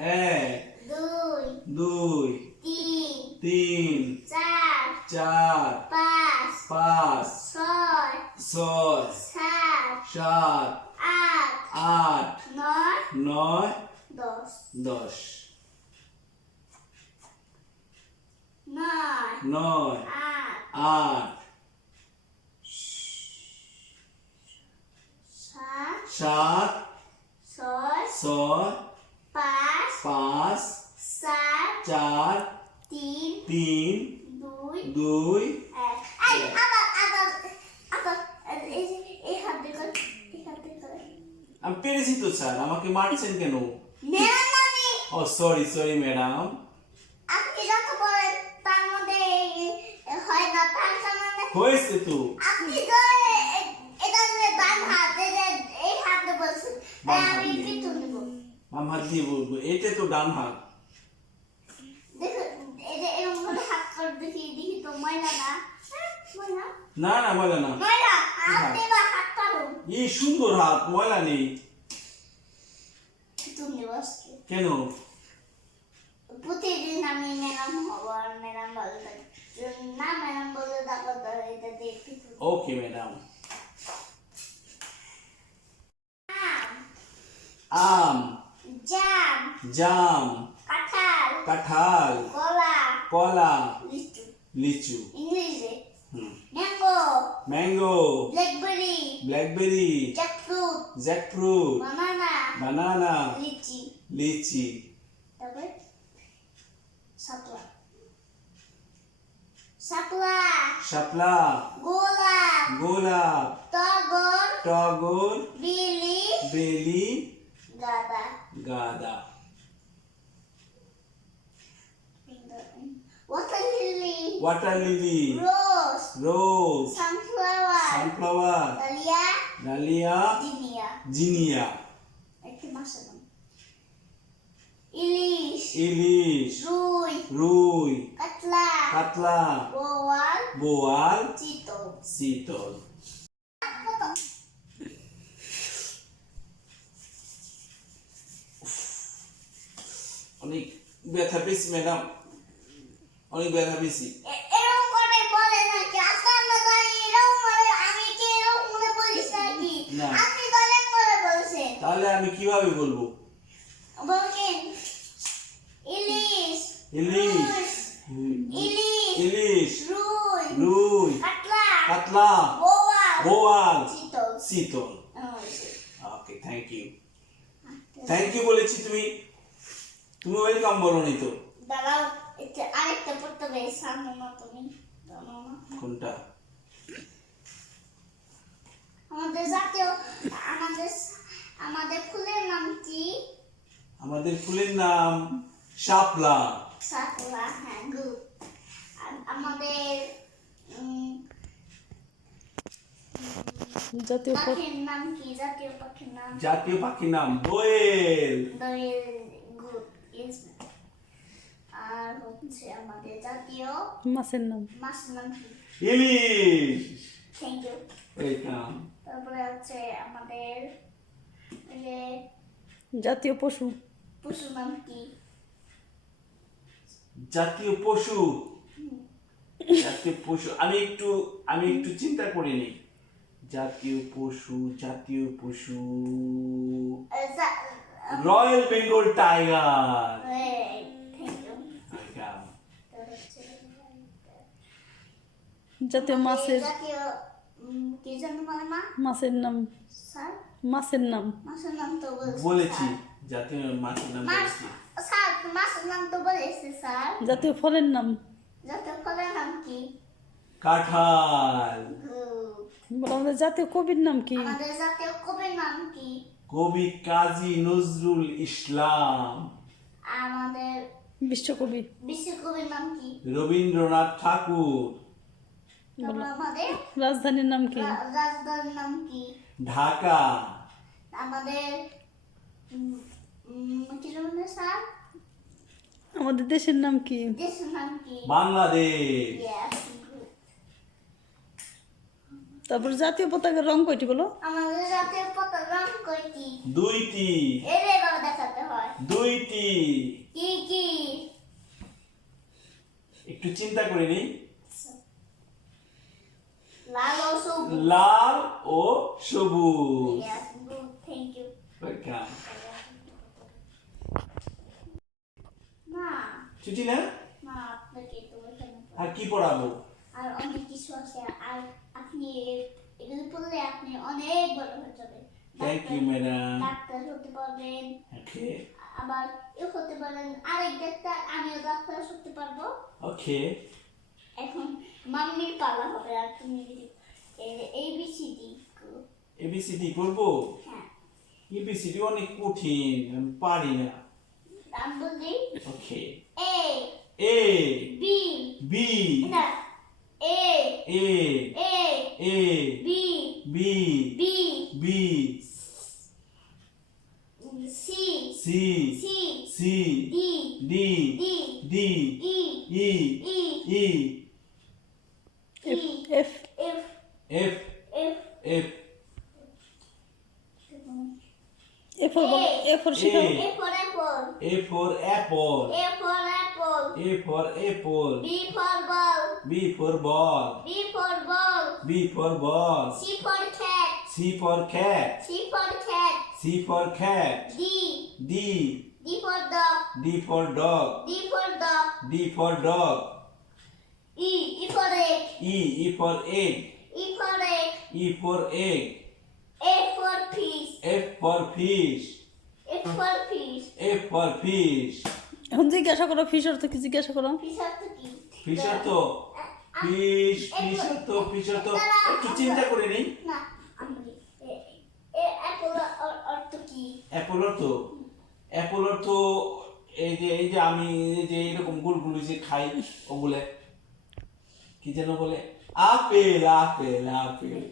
এক, দুই, দুই, তিন, তিন, চার, চার, পাঁচ, পাঁচ, ছয়, ছয়, সাত, সাত, আট, আট, নয়, নয়, 10, 10, 9, নয়, 8, আট, 7, সাত, 6, ছয়, 5, পাঁচ, 4, চার, 3, তিন, 2, দুই, 1 এই হাত দিয়ে কর, এই হাত দিয়ে কর। আমি পেরেছি তো স্যার, আমাকে মারছেন কেন? ম্যাডাম আমি ও সরি সরি ম্যাডাম। আপনি যত বলেন তার মধ্যে হয় না তার সামনে হয়েছে তো। আপনি ধরে এটা যে বাম হাত এই হাতে বলছেন তাই বাম হাত আমি দিয়ে। কিছু নেব। বাম হাত দিয়ে বলবো, এটা তো ডান হাত। দেখো এই যে এরকম করে হাত করে দেখি দেখি তো ময়লা না হ্যাঁ, ময়লা না না ময়লা না। ময়লা আপনি বা হাত পারো এই সুন্দর হাত, ময়লা নেই। কিছু নেব আজকে কেন? প্রতিদিন আমি ম্যাডাম হব আর ম্যাডাম বলতে না ম্যাডাম বলে দেখো তো এটা দিয়ে কিছু ওকে ম্যাডাম। আম, জাম জাম, কাঁঠাল কাঁঠাল, কলা কলা, লিচু লিচু, ইংলিশে হুম, mango mango, blackberry blackberry, jackfruit jackfruit, banana banana, lychee lychee, তারপরে সাতলা সাতলা শাপলা, গোলাপ গোলাপ, টগর টগর, বিলি বেলি, গাঁদা গাঁদা, water lily water lily, rose rose, sunflower sunflower, dahlia dahlia, zinnia zinnia, একটি মাছের নাম ইলিশ ইলিশ, রুই রুই, কাতলা কাতলা, বোয়াল বোয়াল, চিতল শীতল। অনেক ব্যথা পেয়েছি ম্যাডাম, অনেক ব্যথা পেয়েছি। এরকম করে বলে নাকি আসলে না তাই এরকম করে আমি কি এরকম মনে বলিস নাকি না। আপনি বলেন করে বলছেন তাহলে আমি কিভাবে বলবো? বলছেন ইলিশ ইলিশ, ইলিশ ইলিশ, রুই রুই, কাতলা কাতলা, বোয়াল বোয়াল, চিতল শীতল। Okay thank you, thank you বলেছি, তুমি তুমি ওয়েলকাম বলোনি তো। দাঁড়াও এটা আরেকটা পড়তে হবে সামনে না তুমি জানো না কোনটা? আমাদের জাতীয় আমাদের আমাদের ফুলের নাম কি আমাদের ফুলের নাম শাপলা। সাকুরা হ্যাঁ গুড আমাদের জাতীয় পাখির নাম কি জাতীয় পাখির নাম জাতীয় পাখির নাম দোয়েল। দোয়েল গুড ইজ আর হচ্ছে আমাদের জাতীয় মাছের নাম মাছের নাম কি ইলিশ। Thank you welcome. তারপরে হচ্ছে আমাদের এই যে জাতীয় পশু পশুর নাম কি জাতীয় পশু, জাতীয় পশু আমি একটু চিন্তা করে নিই। জাতীয় পশু, জাতীয় পশু royal Bengal tiger. Thank you welcome. জাতীয় মাছের জাতীয় কি জানো বলে মা মাছের নাম স্যার মাছের নাম মাছের নাম তো বলেছি, জাতীয় মাছের নাম বলেছি। স্যার মাছের নাম তো বলেছে স্যার জাতীয় ফলের নাম জাতীয় ফলের নাম কি কাঁঠাল। বলো আমাদের জাতীয় কবির নাম কি আমাদের জাতীয় কবির নাম কি কবি কাজী নজরুল ইসলাম। আমাদের বিশ্বকবি বিশ্বকবির নাম কি রবীন্দ্রনাথ ঠাকুর। তারপর আমাদের রাজধানীর নাম কি রাজধানীর নাম কি ঢাকা। আমাদের কি বলে স্যার আমাদের দেশের নাম কি দেশের নাম কি বাংলাদেশ। Yes, good. তারপর জাতীয় পতাকার রং কয়টি বলো আমাদের জাতীয় পতাকার রং কয়টি দুইটি। এর এভাবে দেখাতে হয় দুইটি। কি কি? একটু চিন্তা করে নিই। লাল ও সবুজ। লাল ও সবুজ। Yes, good. Thank you. Welcome. না ছুটি না? না আপনাকে তো এখানে আর কি পড়াবো? আর অনেক কিছু আছে আর আপনি এগুলো পড়লে আপনি অনেক বড় হয়ে যাবেন। Thank you madam. ডাক্তার হতে পারবেন, ওকে আবার হতে পারেন আরেক ডাক্তার, আমিও ডাক্তার হতে পারবো। ওকে এখন মাম্মির পালা হবে আর তুমি ABCD এবিসিডি পড়বো? হ্যাঁ এবিসিডি অনেক কঠিন, আমি পারি না। নাম বলি okay A A B B না A A A A B B B B C C C C D D D D E E E E F F F F F F A for বলো, A for শিখাও। A A for apple A for apple. A for apple A for apple. B for ball B for ball. B for ball B for ball. C for cat C for cat. C for cat C for cat. D D. D for dog D for dog. D for dog D for dog. E for egg E. E for egg. E for egg E for egg. F for fish F for fish. F for fish F for fish. এখন জিজ্ঞাসা করো fish অর্থ কি, জিজ্ঞাসা করো। fish অর্থ কি Fish তো fish. Fish তো fish তো একটু চিন্তা করে নেই। না আমি apple অর্থ কি অ্যাপল তো অ্যাপল তো এই যে আমি এই যে এরকম গুলগুলো যে খাই ওগুলো কি যেন বলে? Apple apple apple.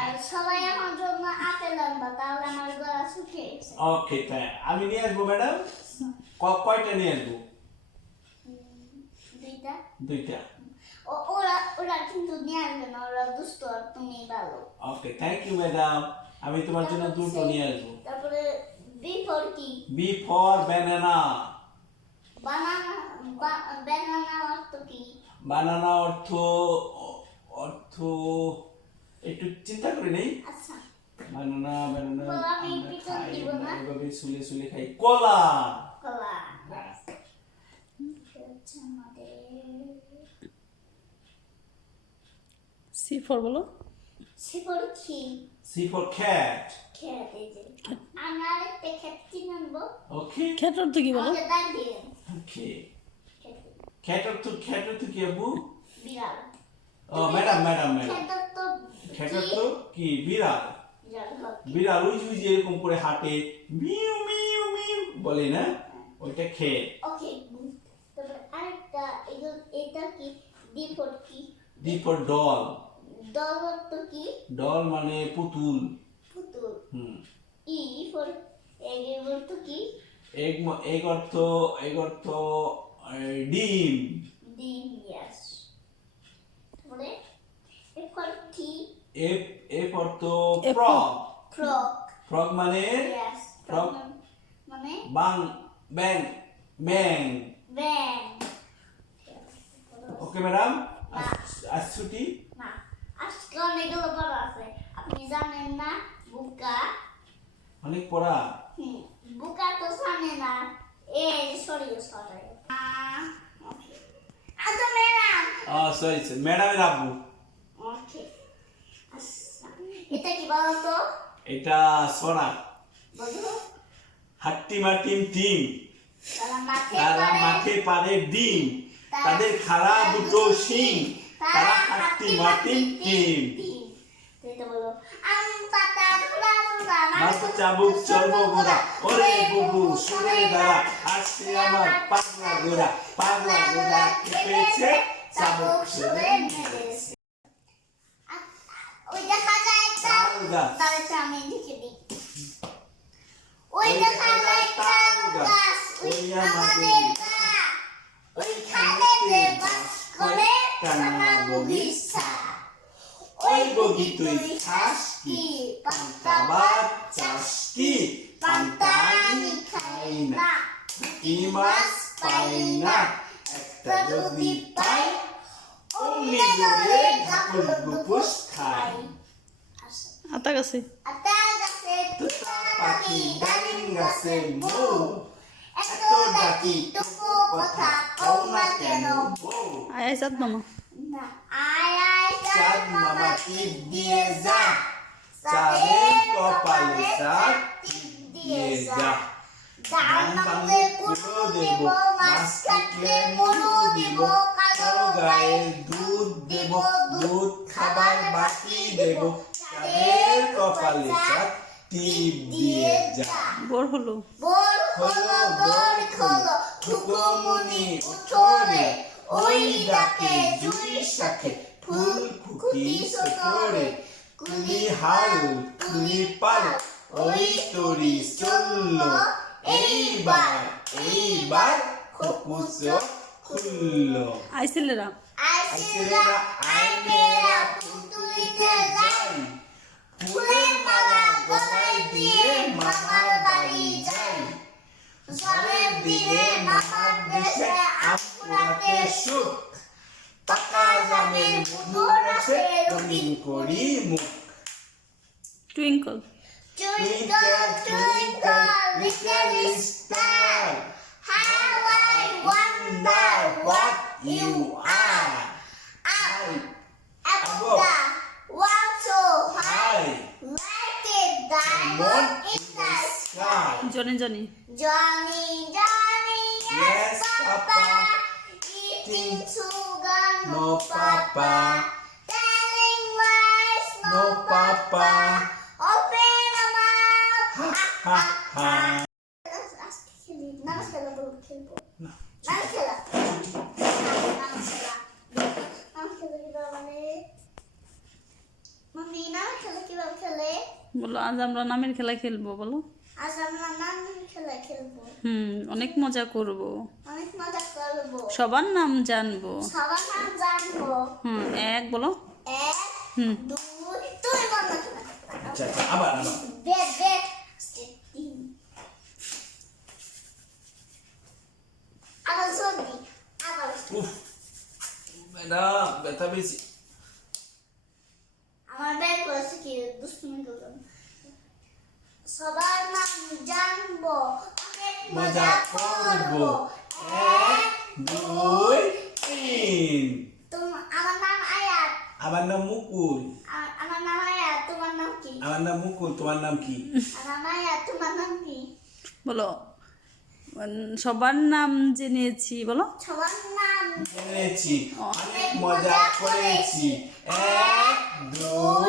আর সবাই আমার জন্য আপেল আনবা তাহলে আমার গলা শুকিয়ে গেছে ওকে তাই আমি নিয়ে আসবো ম্যাডাম। কয়টা নিয়ে আসবো? দুইটা দুইটা। ওরা ওরা কিন্তু নিয়ে আসবে না, ওরা দুষ্ট আর তুমি ভালো। ওকে থ্যাংক ইউ ম্যাডাম, আমি তোমার জন্য দুটো নিয়ে আসবো। তারপরে বি ফর কি? B for banana. Banana banana অর্থ কি? বানানা অর্থ অর্থ একটু চিন্তা করে নেই। আচ্ছা বানানা বানানা বলো, আমি আমরা পিছন খাই, দিব না। আমরা এভাবে সুলে সুলে খাই। কলা। কলা হচ্ছে আমাদের সি ফর বলো। সি ফর কি? C for cat. খেত এই যে আমরা আরেকটা খেত চিনে আনবো। ওকে খ্যাট অর্থ কি বলো। আমাকে দান দিন ওকে খেত খ্যাট তো কি আবু? বিড়াল। ও ম্যাডাম ম্যাডাম খেত তো খ্যাট তো কি? বিড়াল। বিড়াল হবে। বিড়াল ওই যে এরকম করে হাঁটে মিউ মিউ মিউ বলে না, ওইটা খেয়ে। ওকে তারপর আরেকটা এটা কি? ডি ফর কি? D for doll. ডল অর্থ কি? ডল মানে পুতুল। পুতুল। হুম। ই ফর এগ অর্থ কি? এগ অর্থ ডিম। ডিম। ইয়েস। তারপরে এফ ফর কি? এফ অর্থ F ফ্রগ। ফ্রগ। ফ্রগ মানে ইয়েস। Frog. মানে বাং ব্যাং ব্যাং। ব্যাং। ওকে ম্যাডাম না। আজ ছুটি। না আজকে অনেকগুলো পড়া আছে, আপনি জানেন না? বুকা অনেক পড়া। বুকা তো জানে না। সরি আচ্ছা ম্যাডাম। সরি ম্যাডামের আব্বু। ওকে আচ্ছা এটা কি বলো তো? এটা সরা। বলো। হাট্টি মাটিম টিম, তারা তারা মাঠে পারে ডিম, তাদের খাড়া দুটো শিং, তারা হাট্টি মাটিম টিম। এটা বলো। আম পাতা ধরা ধরা মাথা চাবুক চলবো গোড়া, ওরে বুবু শুনে দাঁড়া, আসছে আমার পাগলা গোড়া, পাগলা গোড়া কেঁপেছে চাবুক শুনে মেরেছে। ওই দেখা যায় একটা তাল গাছ। তাহলে আমি লিখে দিই। ওই দেখা যায় তাল গাছ, ওই আমাদের গা, ওইখানে যে বাস করে কানা বগিচা। ওই বগি তুই খাস কি? পান্তা ভাত চাস কি? পান্তা আমি খাই না। পুঁটি মাছ পাই না, একটা যদি পাই অমনি দূরে ঘাপুস ঘুপুস খাই। আতা গাছে আতা গাছে তোতা পাখি ডালিম গাছে বউ, এত ডাকি তবু কথা কও না কেন বউ। আয় চাঁদ মামা না আয় আয় চাঁদ মামা টিপ দিয়ে যা, চাঁদের কপালে চাঁদ টিপ দিয়ে যা। ধান ভাঙলে কুলো দেব, মাছ কাটলে মনু দিব, কালো গায়ে দুধ দেব, দুধ খাবার বাকি দেব, চাঁদের কপালে চাঁদ টিপ দিয়ে যা। বর হলো বোর হলো দোর খোলো, ঠুকুমুনি উঠোরে, ওই ডাকে জুড়ি শাখে ফুল খুকি সতরে, কুলি হাল কুলি পাল ওই তরি চললো, এইবার খোকুচ খুললো। আয় ছেলেরা আইসিরা আই মেয়েরা ফুল তুলিতে যাই, ফুলের মালা গলায় দিয়ে মামার বাড়ি যাই, ঝড়ের দিনে মামার দেশে আম কুড়াতে সুখ, পাকা জামের মধুর রসে রঙিন করি মুখ। Twinkle Twinkle, twinkle, little star, how I wonder what you are. Up the one so high, like a diamond in the sky. Johnny Johnny Johnny, Johnny, yes, Yes, Papa, Papa. eating sugar, No papa, telling lies, no papa, open your mouth. ha ha. Namaskar বলো খেলবো। না, নমস্কার। নমস্কার কিভাবে বলে? Mummy নমস্কার কিভাবে খেলে? বলো আজ আমরা নামের খেলা খেলবো বলো। আজ আমরা নামের খেলা খেলবো। অনেক মজা করব, অনেক মজা করবো। সবার নাম জানবো। সবার নাম জানবো। এক বলো। এক, হুম দুই, তুই বন্ধ করে। আচ্ছা আবার বেড বেড তিন। আবার জলদি আবার উফ ম্যাডাম ব্যথা বেশি। আমার ব্যাগ করেছে কি দুষ্টুমি করলাম। সবার নাম জানবো, অনেক মজা করবো, এক দুই তিন। আমার নাম আয়াত। আমার নাম মুকুল। আমার নাম আয়াত, তোমার নাম কি? আমার নাম মুকুল, তোমার নাম কি? আমার নাম আয়াত, তোমার নাম কি? বলো সবার নাম জেনেছি বলো। সবার নাম জেনেছি, অনেক মজা করেছি, এক দুই